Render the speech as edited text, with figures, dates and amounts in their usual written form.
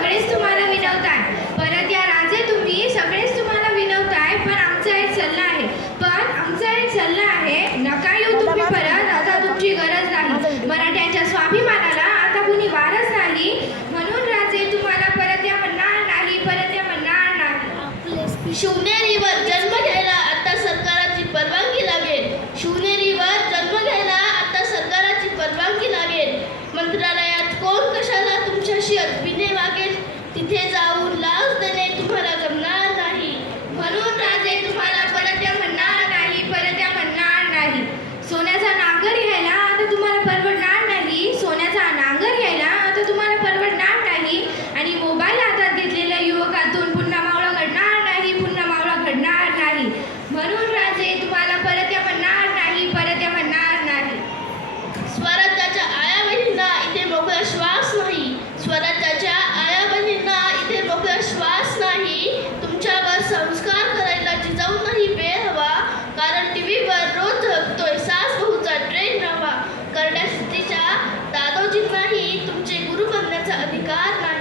सगळेच तुम्हाला विनवताय. परत या राजे तुम्ही सगळेच तुम्हाला विनवताय. पण आमचा एक सल्ला आहे. नका येऊ तुम्ही परत. आता तुमची गरज नाही. मराठ्यांच्या स्वाभिमानाला आता कुणी वारच नाही. म्हणून राजे तुम्हाला परत या म्हणणार नाही. शिवनेरीवर जन्म घ्यायला आता सरकाराची परवानगी लागेल. मंत्रालयात कोण कशाला तुमच्याशी अदबीने वागेल. तिथे जाऊन लाच देणे तुम्हाला जमणार नाही. म्हणून राजे तुम्हाला परत या म्हणणार नाही. सोन्याचा नांगर घ्यायला आता तुम्हाला परवडणार नाही. आणि मोबाईल हातात घेतलेल्या युवकातून पुन्हा मावळा घडणार नाही. म्हणून राजे तुम्हाला परत या म्हणणार नाही. स्वराज्याच्या आया बहिणींना इथे मोकळा श्वास नाही. तुमच्यावर संस्कार करायला जिजाऊंनाही वेळ हवा. कारण टीव्हीवर रोज झळकतोय सासबहूचा ट्रेंड नवा. करड्या स्थितीच्या दादोजींनाही तुमचे गुरु बनण्याचा अधिकार नाही.